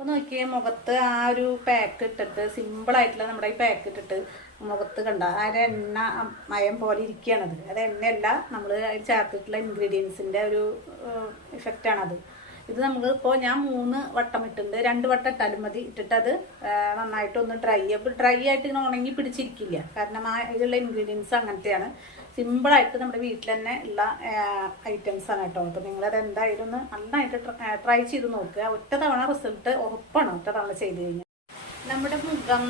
അപ്പോൾ നോക്കിയേ മുഖത്ത് ആ ഒരു പാക്ക് ഇട്ടിട്ട് സിമ്പിൾ ആയിട്ടുള്ള നമ്മുടെ ഈ പാക്ക് ഇട്ടിട്ട് മുഖത്ത് കണ്ട? ആ ഒരു എണ്ണ മയം പോലെ ഇരിക്കുകയാണത്. അത് എണ്ണയല്ല നമ്മൾ ചേർത്തിട്ടുള്ള ഇൻഗ്രീഡിയൻസിന്റെ ഒരു ഇഫക്റ്റ് ഇഫക്റ്റാണത് ഇത് നമുക്ക് ഇപ്പോൾ ഞാൻ മൂന്ന് വട്ടം ഇട്ടിട്ടുണ്ട്. രണ്ട് വട്ടം ഇട്ടാലും മതി. ഇട്ടിട്ട് അത് ഒന്ന് ഡ്രൈ അപ്പോൾ ഡ്രൈ ആയിട്ട് ഇങ്ങനെ ഉണങ്ങി പിടിച്ചിരിക്കില്ല. കാരണം ആ ഇതിലുള്ള ഇൻഗ്രീഡിയൻസ് അങ്ങനത്തെയാണ്. സിമ്പിളായിട്ട് നമ്മുടെ വീട്ടിൽ തന്നെ ഉള്ള ഐറ്റംസ് ആണ് കേട്ടോ. അപ്പോൾ നിങ്ങളത് എന്തായാലും ഒന്ന് നന്നായിട്ട് ട്രൈ ചെയ്ത് നോക്കുക. ഒറ്റ തവണ റിസൾട്ട് ഉറപ്പാണ്? ഒറ്റ തവണ ചെയ്ത് കഴിഞ്ഞാൽ നമ്മുടെ മുഖം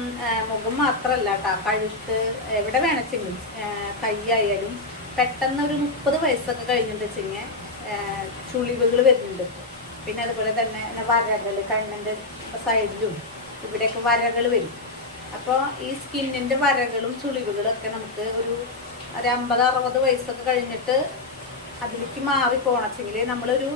മുഖം മാത്രമല്ല കേട്ടോ. കഴുത്ത് എവിടെ വേണമെച്ചെങ്കിൽ കൈയായാലും പെട്ടെന്ന് ഒരു മുപ്പത് വയസ്സൊക്കെ കഴിഞ്ഞിട്ട് വെച്ചെങ്കിൽ ചുളിവുകൾ വരുന്നുണ്ട്. പിന്നെ അതുപോലെ തന്നെ വരകൾ കണ്ണിന്റെ സൈഡിലും ഇവിടെയൊക്കെ വരകൾ വരും. അപ്പോൾ ഈ സ്കിന്നിന്റെ വരകളും ചുളിവുകളൊക്കെ നമുക്ക് ഒരു ഒരു അമ്പത് അറുപത് വയസ്സൊക്കെ കഴിഞ്ഞിട്ട് അതിലേക്ക് മാറി പോകണമെങ്കിൽ നമ്മളൊരു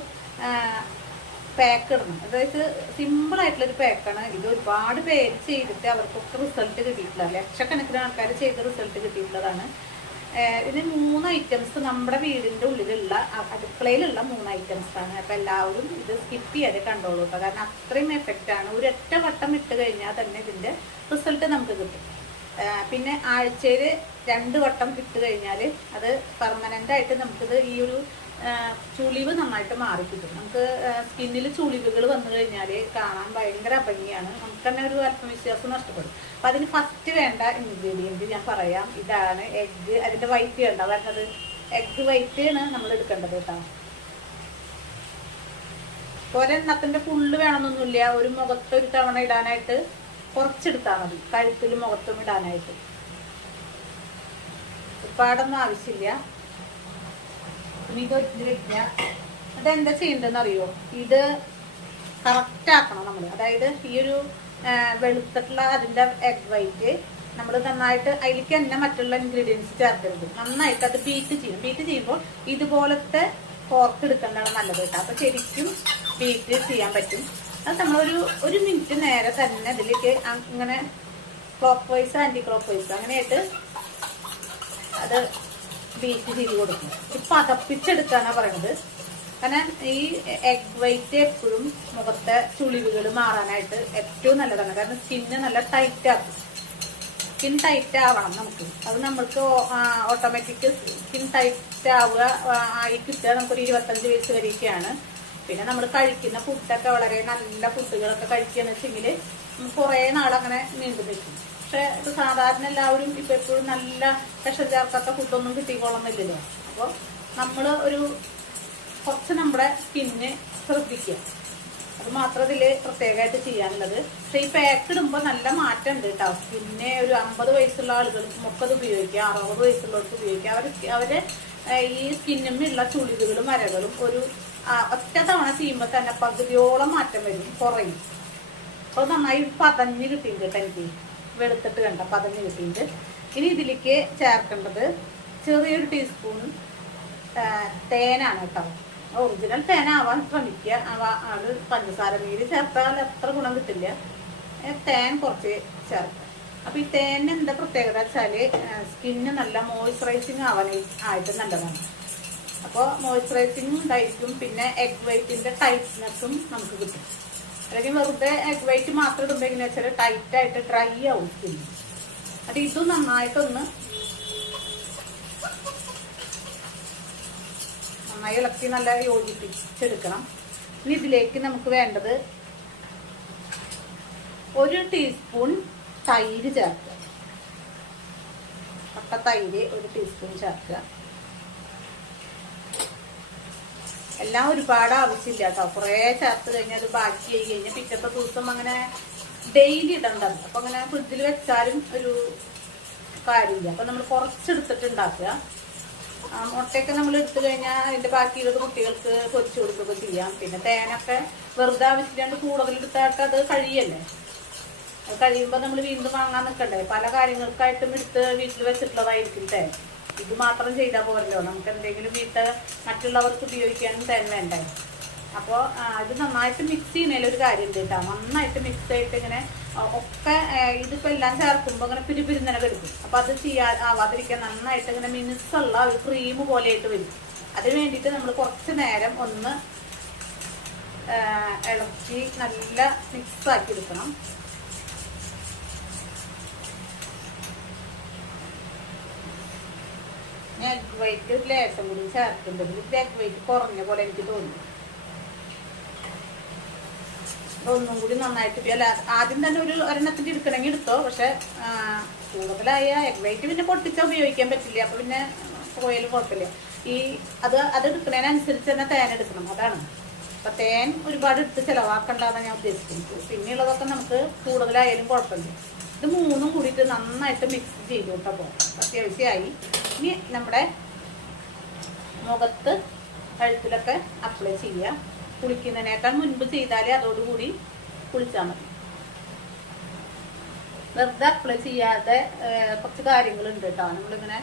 പാക്ക് ഇടണം. അതായത് സിമ്പിളായിട്ടുള്ളൊരു പാക്കാണ് ഇത് ഒരുപാട് പേര് ചെയ്തിട്ട് അവർക്കൊക്കെ റിസൾട്ട് കിട്ടിയിട്ടുള്ള ലക്ഷക്കണക്കിന് ആൾക്കാർ ചെയ്ത് റിസൾട്ട് കിട്ടിയിട്ടുള്ളതാണ്. ഇതിന് മൂന്ന് ഐറ്റംസ് നമ്മുടെ വീടിന്റെ ഉള്ളിലുള്ള അടുക്കളയിലുള്ള മൂന്ന് ഐറ്റംസ് ആണ്. അപ്പം എല്ലാവരും ഇത് സ്കിപ്പ് ചെയ്യാതെ കണ്ടോളൂ കേട്ടോ കാരണം അത്രയും എഫക്റ്റ് ആണ്. ഒരൊറ്റ വട്ടം ഇട്ട് കഴിഞ്ഞാൽ തന്നെ ഇതിന്റെ റിസൾട്ട് നമുക്ക് കിട്ടും. പിന്നെ ആഴ്ചയിൽ രണ്ട് വട്ടം ഇട്ട് കഴിഞ്ഞാൽ അത് പെർമനന്റ് ആയിട്ട് നമുക്കിത് ഈ ഒരു ചുളിവ് നന്നായിട്ട് മാറിക്കിട്ടും. നമുക്ക് സ്കിന്നിൽ ചുളിവുകൾ വന്നു കഴിഞ്ഞാൽ കാണാൻ ഭയങ്കര ഭംഗിയാണ് നമുക്ക് തന്നെ ഒരു ആത്മവിശ്വാസം നഷ്ടപ്പെടും. അപ്പം അതിന് ഫസ്റ്റ് വേണ്ട ഇൻഗ്രീഡിയന്റ് ഞാൻ പറയാം. ഇതാണ് എഗ്ഗ് അതിന്റെ വൈറ്റ് വേണ്ട. വരുന്നത് എഗ്ഗ് വൈറ്റ് ആണ് നമ്മൾ എടുക്കേണ്ടത് കേട്ടോ. ഒരെണ്ണത്തിന്റെ ഫുള്ള് വേണമെന്നൊന്നുമില്ല. ഒരു മുഖത്ത് ഒരു തവണ ഇടാനായിട്ട് കുറച്ചെടുത്താൽ മതി. കഴുത്തിലും മുഖത്തും ഇടാനായിട്ട്. ഒരുപാടൊന്നും ആവശ്യമില്ല. അതെന്താ ചെയ്യേണ്ടതെന്ന് അറിയോ ഇത് കറക്റ്റ് ആക്കണം നമ്മൾ അതായത് ഈ ഒരു വെളുത്തിട്ടുള്ള അതിന്റെ എഗ് വൈറ്റ് നമ്മൾ നന്നായിട്ട് അതിലേക്ക് തന്നെ മറ്റുള്ള ഇൻഗ്രീഡിയൻസ് ചേർക്കരുത്. നന്നായിട്ട് അത് ബീറ്റ് ചെയ്യും. ബീറ്റ് ചെയ്യുമ്പോൾ ഇതുപോലത്തെ ഫോർക്ക് എടുക്കേണ്ടതാണ് നല്ലത് കേട്ടോ. അപ്പോൾ ശരിക്കും ബീറ്റ് ചെയ്യാൻ പറ്റും. അത് നമ്മളൊരു ഒരു മിനിറ്റ് നേരെ തന്നെ അതിലേക്ക് ഇങ്ങനെ clockwise anti clock vice അങ്ങനെയായിട്ട് അത് ബീറ്റ് ചെയ്ത് കൊടുക്കും. ഇപ്പൊ പതപ്പിച്ചെടുക്കാന്നാ പറയുന്നത് കാരണം ഈ എഗ് വൈറ്റ് എപ്പോഴും മുഖത്തെ ചുളിവുകൾ മാറാനായിട്ട് ഏറ്റവും നല്ലതാണ്. കാരണം സ്കിന്ന് നല്ല ടൈറ്റ് ആക്കും. സ്കിൻ ടൈറ്റ് ആവണം നമുക്ക്. അത് നമ്മൾക്ക് ഓട്ടോമാറ്റിക് സ്കിൻ ടൈറ്റ് ആവുക ആയി കിട്ടുക നമുക്കൊരു ഇരുപത്തഞ്ച് വയസ്സ് വരെയൊക്കെയാണ്. പിന്നെ നമ്മൾ കഴിക്കുന്ന ഫുഡൊക്കെ വളരെ നല്ല ഫുഡുകളൊക്കെ കഴിക്കുകയെന്ന് വെച്ചെങ്കിൽ കുറേ നാളങ്ങനെ നീണ്ടു നിൽക്കും പക്ഷെ ഇത് സാധാരണ എല്ലാവരും ഇപ്പൊ എപ്പോഴും നല്ല വിഷം ചേർക്കാത്ത ഫുഡൊന്നും കിട്ടിക്കൊള്ളുന്നില്ലല്ലോ അപ്പോൾ നമ്മൾ ഒരു കുറച്ച് നമ്മുടെ സ്കിന്നിന് ശ്രദ്ധിക്കുക. അത് മാത്രം ഇതിൽ പ്രത്യേകമായിട്ട് ചെയ്യാനുള്ളത്. പക്ഷെ ഈ പാക്ക് ഇടുമ്പോൾ നല്ല മാറ്റം ഉണ്ട് കേട്ടോ പിന്നെ ഒരു അമ്പത് വയസ്സുള്ള ആളുകൾക്ക് ഒക്കെ അത് ഉപയോഗിക്കാം. അറുപത് വയസ്സുള്ളവർക്ക് ഉപയോഗിക്കാം. അവർ അവർ ഈ സ്കിന്നുമുള്ള ചുളിവുകളും വരകളും ഒരു ഒറ്റ തവണ ചെയ്യുമ്പോൾ തന്നെ പകുതിയോളം മാറ്റം വരും. കുറയും. അപ്പോൾ നന്നായി പതഞ്ഞ് കിട്ടിയിട്ടുണ്ട് കേട്ടോ എനിക്ക്. വെളുത്തിട്ട് കണ്ട പതഞ്ഞ് കിട്ടിയിട്ട് ഇനി ഇതിലേക്ക് ചേർക്കേണ്ടത് ചെറിയൊരു ടീസ്പൂൺ തേനാണ് കേട്ടോ. ഒറിജിനൽ തേനാവാൻ ശ്രമിക്കുക. അവ- അത് പഞ്ചസാര നീര് ചേർത്താൽ എത്ര ഗുണം കിട്ടില്ല. തേൻ കുറച്ച് ചേർക്കുക. അപ്പോൾ ഈ തേൻ എന്താ പ്രത്യേകത വെച്ചാൽ സ്കിന്ന് നല്ല മോയ്സ്ചറൈസിങ് ആവാൻ ആയിട്ട് നല്ലതാണ്. അപ്പോൾ മോയ്സ്ചറൈസിങ് ഉണ്ടായിരിക്കും. പിന്നെ എഗ് വൈറ്റിന്റെ ടൈറ്റ്നെസ്സും നമുക്ക് കിട്ടും. അല്ലെങ്കിൽ വെറുതെ എഗ് വൈറ്റ് മാത്രം ഇടുമ്പോൾ എങ്ങനെയാ വെച്ചാൽ ടൈറ്റ് ആയിട്ട് ഡ്രൈ ആവും സ്കിൻ അത് ഇതും നന്നായിട്ടൊന്ന് നന്നായി ഇളക്കി നല്ല യോജിപ്പിച്ചെടുക്കണം. ഇനി ഇതിലേക്ക് നമുക്ക് വേണ്ടത് ഒരു ടീസ്പൂൺ തൈര് ചേർക്കുക. അപ്പ തൈര് ഒരു ടീസ്പൂൺ ചേർക്കുക. എല്ലാം ഒരുപാട് ആവശ്യമില്ല കേട്ടോ കുറേ ചേർത്ത് കഴിഞ്ഞാൽ അത് ബാക്കി ആയി കഴിഞ്ഞാൽ പിറ്റത്തെ ദിവസം അങ്ങനെ ഡെയിലി ഇടണ്ടത് അപ്പൊ അങ്ങനെ ഫ്രിഡ്ജിൽ വെച്ചാലും ഒരു കാര്യമില്ല. അപ്പൊ നമ്മൾ കുറച്ചെടുത്തിട്ട് ഉണ്ടാക്കുക മുട്ടയൊക്കെ നമ്മൾ എടുത്തു കഴിഞ്ഞാൽ അതിന്റെ ബാക്കിയുള്ളത് കുട്ടികൾക്ക് പൊരിച്ചു കൊടുക്കുകയൊക്കെ ചെയ്യാം. പിന്നെ തേനൊക്കെ വെറുതെ ആവശ്യമില്ലാണ്ട് കൂടുതൽ എടുത്തായിട്ട് അത് കഴിയല്ലേ? അത് കഴിയുമ്പോൾ നമ്മൾ വീണ്ടും വാങ്ങാൻ നിൽക്കണ്ടേ പല കാര്യങ്ങൾക്കായിട്ടും എടുത്ത് വീട്ടിൽ വെച്ചിട്ടുള്ളതായിരിക്കും തേൻ. ഇത് മാത്രം ചെയ്താൽ പോരല്ലോ. നമുക്ക് എന്തെങ്കിലും വീട്ടിൽ മറ്റുള്ളവർക്ക് ഉപയോഗിക്കാനും വേണ്ടേ? അപ്പോൾ അത് നന്നായിട്ട് മിക്സ് ചെയ്യുന്നതിൽ ഒരു കാര്യം ഉണ്ട് കേട്ടോ. നന്നായിട്ട് മിക്സ് ആയിട്ട് ഇങ്ങനെ ഒക്കെ ഇതിപ്പോൾ എല്ലാം ചേർക്കുമ്പോൾ ഇങ്ങനെ പിരിപിരിന്നനെ കിടക്കും അപ്പോൾ അത് ചെയ്യാ ആവാതിരിക്കാൻ നന്നായിട്ട് ഇങ്ങനെ മിനുസുള്ള ഒരു ക്രീം പോലെയായിട്ട് വരും. അതിന് വേണ്ടിയിട്ട് നമ്മൾ കുറച്ച് നേരം ഒന്ന് ഇളക്കി നല്ല മിക്സ് ആക്കി എടുക്കണം. ഞാൻ വൈറ്റ് ഒരു ലേശം കൂടി ചേർക്കുന്നുണ്ട് ബ്ലാക്ക് വൈറ്റ് കുറഞ്ഞ പോലെ എനിക്ക് തോന്നി ഒന്നും കൂടി നന്നായിട്ട് അല്ല ആദ്യം തന്നെ ഒരു ഒരെണ്ണത്തിന്റെ എടുക്കണമെങ്കിൽ എടുത്തോ? പക്ഷെ കൂടുതലായ എഗ് വൈറ്റ് പിന്നെ പൊട്ടിച്ചാൽ ഉപയോഗിക്കാൻ പറ്റില്ല. അപ്പൊ പിന്നെ പോയാലും കുഴപ്പമില്ല. ഈ അത് അത് എടുക്കുന്നതിനനുസരിച്ച് തന്നെ തേൻ എടുക്കണം. അതാണ്. അപ്പൊ തേൻ ഒരുപാട് എടുത്ത് ചിലവാക്കണ്ടെന്ന് ഞാൻ ഉദ്ദേശിക്കുന്നത്. പിന്നെയുള്ളതൊക്കെ നമുക്ക് കൂടുതലായാലും കുഴപ്പമില്ല. ഇത് മൂന്നും കൂടിയിട്ട് നന്നായിട്ട് മിക്സ് ചെയ്തു കേട്ടോ അത്യാവശ്യമായി. ഇനി നമ്മുടെ മുഖത്ത് കഴുത്തിലൊക്കെ അപ്ലൈ ചെയ്യുക കുളിക്കുന്നതിനേക്കാൾ മുൻപ് ചെയ്താലേ അതോടുകൂടി കുളിച്ചാൽ മതി. വെറുതെ അപ്ലൈ ചെയ്യാതെ കുറച്ച് കാര്യങ്ങളുണ്ട് കേട്ടോ നമ്മളിങ്ങനെ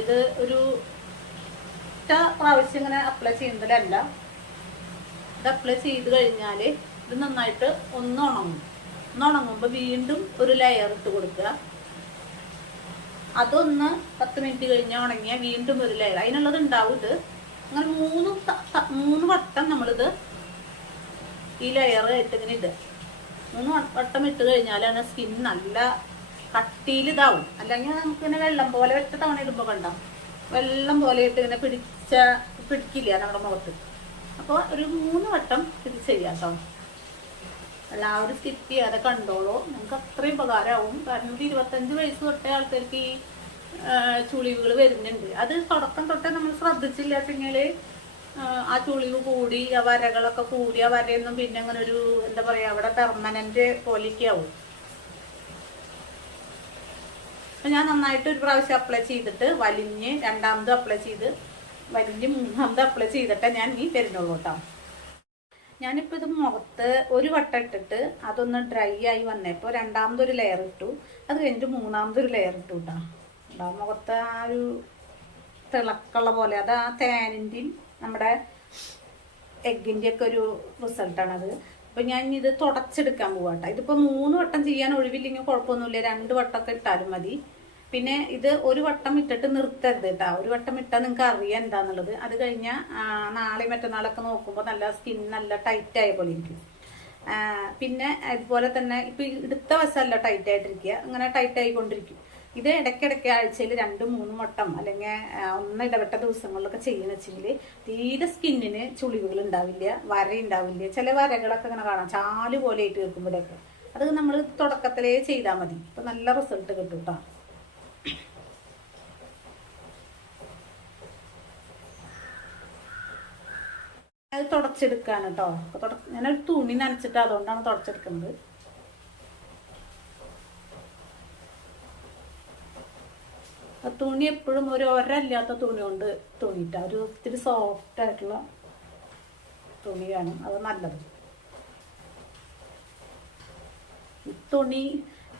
ഇത് ഒരു ഒറ്റ പ്രാവശ്യം ഇങ്ങനെ അപ്ലൈ ചെയ്യുന്നതല്ല. ഇത് അപ്ലൈ ചെയ്ത് കഴിഞ്ഞാൽ ഇത് നന്നായിട്ട് ഒന്ന് ഉണങ്ങും. ഒന്ന് ഉണങ്ങുമ്പോൾ വീണ്ടും ഒരു ലെയർ ഇട്ട് കൊടുക്കുക. അതൊന്ന് പത്ത് മിനിറ്റ് കഴിഞ്ഞ് ഉണങ്ങിയാൽ വീണ്ടും ഒരു ലെയർ അതിനുള്ളത് ഉണ്ടാവും ഇത്. അങ്ങനെ മൂന്ന് മൂന്ന് വട്ടം നമ്മളിത് ഈ ലെയർ ഇട്ട് ഇങ്ങനെ ഇടുക. മൂന്ന് വട്ടം ഇട്ട് കഴിഞ്ഞാലാണ് സ്കിൻ നല്ല കട്ടിയിൽ ഇതാവും. അല്ലെങ്കിൽ നമുക്ക് ഇങ്ങനെ വെള്ളം പോലെ ഒറ്റ തവണ ഇടുമ്പോൾ കണ്ടാം? വെള്ളം പോലെ ഇട്ട് ഇങ്ങനെ പിടിച്ച പിടിക്കില്ല നമ്മുടെ മുഖത്ത്. അപ്പോൾ ഒരു മൂന്ന് വട്ടം ഇത് ചെയ്യാം കേട്ടോ. എല്ലാവരും സ്കിപ്പ് ചെയ്യാതെ കണ്ടോളൂ. നമുക്ക് അത്രയും ഉപകാരമാവും. കാരണം ഒരു ഇരുപത്തഞ്ച് വയസ്സ് തൊട്ടേ ആൾക്കാർക്ക് ഈ ചുളിവുകൾ വരുന്നുണ്ട്. അത് തുടക്കം തൊട്ടേ നമ്മൾ ശ്രദ്ധിച്ചില്ല വെച്ചെങ്കിൽ ആ ചുളിവ് കൂടി ആ വരകളൊക്കെ കൂടി ആ വരയൊന്നും പിന്നെ അങ്ങനെ ഒരു എന്താ പറയാ അവിടെ പെർമനന്റ് പോലെയൊക്കെ ആവും. അപ്പൊ ഞാൻ നന്നായിട്ട് ഒരു പ്രാവശ്യം അപ്ലൈ ചെയ്തിട്ട് വലിഞ്ഞ് രണ്ടാമത് അപ്ലൈ ചെയ്ത് വലിഞ്ഞ് മൂന്നാമത് അപ്ലൈ ചെയ്തിട്ടേ ഞാൻ ഈ തരുന്നുള്ളൂ ഞാനിപ്പോൾ ഇത് മുഖത്ത് ഒരു വട്ടം ഇട്ടിട്ട് അതൊന്ന് ഡ്രൈ ആയി വന്നപ്പോൾ രണ്ടാമതൊരു ലെയർ ഇട്ടു. അത് കഴിഞ്ഞിട്ട് മൂന്നാമതൊരു ലെയർ ഇട്ടു കേട്ടോ കേട്ടോ മുഖത്ത് ആ ഒരു തിളക്കുള്ള പോലെ. അത് ആ തേനിന്റെയും നമ്മുടെ എഗ്ഗിന്റെ ഒക്കെ ഒരു റിസൾട്ടാണ് അത് അപ്പം ഞാൻ ഇത് തുടച്ചെടുക്കാൻ പോവാട്ടോ ഇതിപ്പോൾ മൂന്ന് വട്ടം ചെയ്യാൻ ഒഴിവില്ലെങ്കിൽ കുഴപ്പമൊന്നുമില്ല. രണ്ട് വട്ടമൊക്കെ ഇട്ടാലും മതി. പിന്നെ ഇത് ഒരു വട്ടം ഇട്ടിട്ട് നിർത്തരുത് കേട്ടോ ഒരു വട്ടം ഇട്ടാൽ നിങ്ങൾക്ക് അറിയാം എന്താന്നുള്ളത്. അത് കഴിഞ്ഞാൽ നാളെ മറ്റന്നാളൊക്കെ നോക്കുമ്പോൾ നല്ല സ്കിൻ നല്ല ടൈറ്റ് ആയ പോലെ ഇരിക്കും. പിന്നെ ഇതുപോലെ തന്നെ ഇപ്പം എടുത്ത വശമല്ല ടൈറ്റ് ആയിട്ടിരിക്കുക. അങ്ങനെ ടൈറ്റ് ആയിക്കൊണ്ടിരിക്കും ഇത് ഇടയ്ക്കിടയ്ക്ക് ആഴ്ചയിൽ രണ്ടും മൂന്നും വട്ടം അല്ലെങ്കിൽ ഒന്ന് ഇടപെട്ട ദിവസങ്ങളിലൊക്കെ ചെയ്യുന്ന വെച്ചെങ്കിൽ തീരെ സ്കിന്നിന് ചുളിവുകൾ ഉണ്ടാവില്ല വര ഉണ്ടാവില്ല. ചില വരകളൊക്കെ ഇങ്ങനെ കാണാം. ചാൽ പോലെ ആയിട്ട് വെക്കുമ്പോഴൊക്കെ അത് നമ്മൾ തുടക്കത്തിലേ ചെയ്താൽ മതി. ഇപ്പം നല്ല റിസൾട്ട് കിട്ടും കേട്ടോ അത് തുടച്ചെടുക്കാണ് കേട്ടോ ഞാനൊരു തുണി നനച്ചിട്ട് അതുകൊണ്ടാണ് തുടച്ചെടുക്കുന്നത്. തുണി എപ്പോഴും ഒരു ഒരല്ലാത്ത തുണി കൊണ്ട് തുണിയിട്ട. ഒരു ഒത്തിരി സോഫ്റ്റ് ആയിട്ടുള്ള തുണി വേണം. അത് നല്ലത്. ഈ തുണി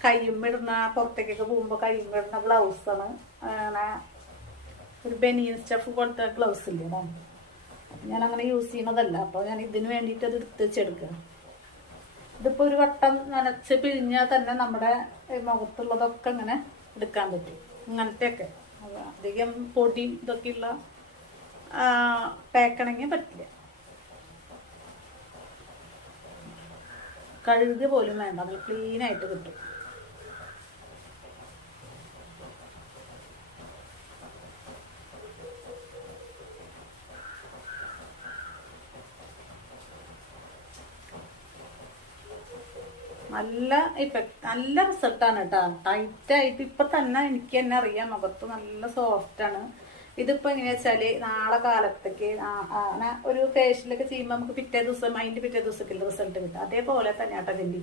കയ്യുമ്മിടുന്ന പുറത്തേക്കൊക്കെ പോകുമ്പോൾ കയ്യുമ്മിടുന്ന അങ്ങനെ ഒരു ബനിയൻ സ്റ്റഫ് പോലത്തെ ഗ്ലൗസ് ഇല്ലേ ഞാൻ അങ്ങനെ യൂസ് ചെയ്യണതല്ല അപ്പോൾ ഞാൻ ഇതിന് വേണ്ടിയിട്ട് അത് എടുത്ത് വെച്ചെടുക്കുക ഇതിപ്പോൾ ഒരു വട്ടം നനച്ച് പിഴിഞ്ഞാൽ തന്നെ നമ്മുടെ മുഖത്തുള്ളതൊക്കെ ഇങ്ങനെ എടുക്കാൻ പറ്റും. ഇങ്ങനത്തെയൊക്കെ. അധികം പൊടി ഇതൊക്കെയുള്ള തേക്കണമെങ്കിൽ പറ്റില്ല. കഴുകി പോലും വേണ്ട. നമ്മൾ ക്ലീനായിട്ട് കിട്ടും. നല്ല ഇഫക്ട് നല്ല റിസൾട്ടാണ് കേട്ടോ ടൈറ്റ് ആയിട്ട് ഇപ്പൊ തന്നെ എനിക്ക് തന്നെ അറിയാം. മുഖത്ത് നല്ല സോഫ്റ്റ് ആണ്. ഇതിപ്പോ എങ്ങനെയാ വെച്ചാൽ നാളെ കാലത്തേക്ക് അങ്ങനെ ഒരു ഫേഷ്യലൊക്കെ ചെയ്യുമ്പോൾ നമുക്ക് പിറ്റേ ദിവസം മൈൻഡ് പിറ്റേ ദിവസത്തിൽ റിസൾട്ട് കിട്ടും. അതേപോലെ തന്നെ കേട്ടോ ഇതിന്റെ.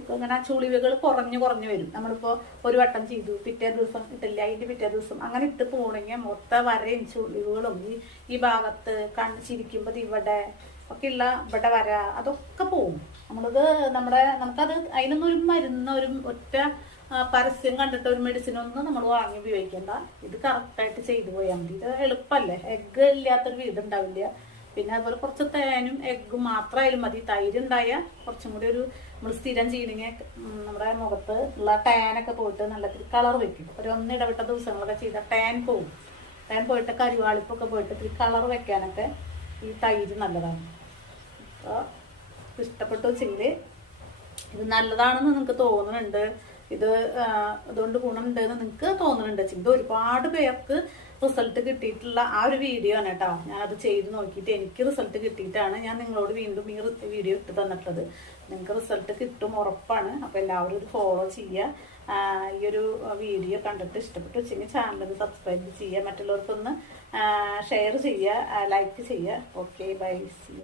ഇപ്പൊ ഇങ്ങനെ ചുളിവുകൾ കുറഞ്ഞു കുറഞ്ഞു വരും. നമ്മളിപ്പോ ഒരു വട്ടം ചെയ്തു പിറ്റേ ദിവസം ഇട്ടില്ല അതിന്റെ പിറ്റേ ദിവസം അങ്ങനെ ഇട്ട് പോണെങ്കിൽ മൊത്തം വരയും ചുളിവുകളും. ഈ ഈ ഭാഗത്ത് കണ്ണ് ചിരിക്കുമ്പോൾ ഇവിടെ ഒക്കെയുള്ള ഇവിടെ വര അതൊക്കെ പോവും നമ്മളത് നമ്മുടെ നമുക്കത് അതിനൊന്നും ഒരു മരുന്ന് ഒരു ഒറ്റ പരസ്യം കണ്ടിട്ട് ഒരു മെഡിസിൻ ഒന്നും നമ്മൾ വാങ്ങി ഉപയോഗിക്കേണ്ട. ഇത് കറക്റ്റായിട്ട് ചെയ്തു പോയാൽ മതി. ഇത് എളുപ്പമല്ലേ എഗ്ഗ് ഇല്ലാത്തൊരു വീട് ഉണ്ടാവില്ല. പിന്നെ അതുപോലെ കുറച്ച് തേനും എഗ്ഗും മാത്രമായാലും മതി. തൈര് ഉണ്ടായാൽ കുറച്ചും കൂടി ഒരു നമ്മൾ സ്ഥിരം ചെയ്യണമെങ്കിൽ നമ്മുടെ മുഖത്ത് ഉള്ള ടാനൊക്കെ പോയിട്ട് നല്ല കളർ വെക്കും. ഒരു ഒന്നിടവിട്ട ദിവസങ്ങളൊക്കെ ചെയ്താൽ ടാൻ പോവും. ടാൻ പോയിട്ട് കരുവാളിപ്പൊക്കെ പോയിട്ട് കളർ വെക്കാനൊക്കെ ഈ തൈര് നല്ലതാണ്. അപ്പോൾ ഇഷ്ടപ്പെട്ടു വെച്ചെങ്കിൽ ഇത് നല്ലതാണെന്ന് നിങ്ങൾക്ക് തോന്നുന്നുണ്ട്. ഇത് അതുകൊണ്ട് ഗുണമുണ്ട് എന്ന് നിങ്ങൾക്ക് തോന്നുന്നുണ്ട് ഇത് ഒരുപാട് പേർക്ക് റിസൾട്ട് കിട്ടിയിട്ടുള്ള ആ ഒരു വീഡിയോ ആണ് കേട്ടോ ഞാനത് ചെയ്ത് നോക്കിയിട്ട് എനിക്ക് റിസൾട്ട് കിട്ടിയിട്ടാണ് ഞാൻ നിങ്ങളോട് വീണ്ടും ഈ വീഡിയോ ഇട്ട് തന്നിട്ടുള്ളത്. നിങ്ങൾക്ക് റിസൾട്ട് കിട്ടും ഉറപ്പാണ്. അപ്പോൾ എല്ലാവരും ഇത് ഫോളോ ചെയ്യുക ഈ ഒരു വീഡിയോ കണ്ടിട്ട് ഇഷ്ടപ്പെട്ടു വെച്ചെങ്കിൽ ചാനൽ സബ്സ്ക്രൈബ് ചെയ്യുക മറ്റുള്ളവർക്കൊന്ന് ഷെയർ ചെയ്യുക ലൈക്ക് ചെയ്യുക ഓക്കെ ബൈ സി